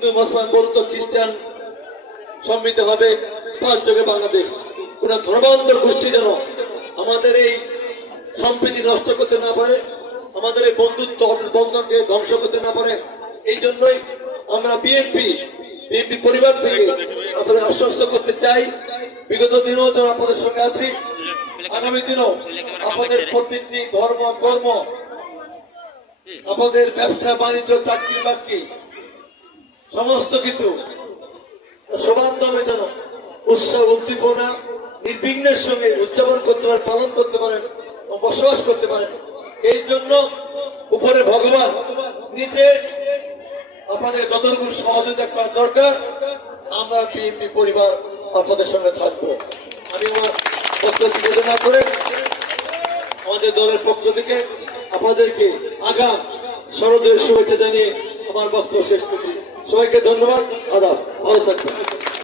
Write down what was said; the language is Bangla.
হিন্দু মুসলমান বৌদ্ধ খ্রিস্টান সমৃদ্ধ হবে 5 যোগে বাংলাদেশ। কোন ধর্মান্তর গোষ্ঠী যেন আমাদের এই সম্প্রীতি নষ্ট করতে না পারে, আমাদের এই বন্ধুত্ব বন্ধনকে ধ্বংস করতে না পারে। এই জন্যই আমরা বিএনপি পরিবার থেকে আপনাদের আশ্বস্ত করতে চাই, বিগত দিনেও আপনাদের সঙ্গে আছি, আগামী দিনও আমাদের প্রতিটি ধর্ম কর্ম, আমাদের ব্যবসা বাণিজ্য চাকরি বাকরি সমস্ত কিছু সমান্তরালে যেন উৎসব উদ্দীপনা নির্বিঘ্নের সঙ্গে উদযাপন করতে পারেন, পালন করতে পারেন, বসবাস করতে পারেন। এই জন্য উপরে ভগবান, নিচে আপনাদের যতটুকু সহযোগিতা করা দরকার আমরা বিএনপি পরিবার আপনাদের সঙ্গে থাকবো। আমি আমার বক্তব্য ঘোষণা করে আমাদের দলের পক্ষ থেকে আপনাদেরকে আগাম শরদের শুভেচ্ছা জানিয়ে আমার বক্তব্য শেষ করছি। সবাইকে ধন্যবাদ। আদাব, ভালো থাকবেন।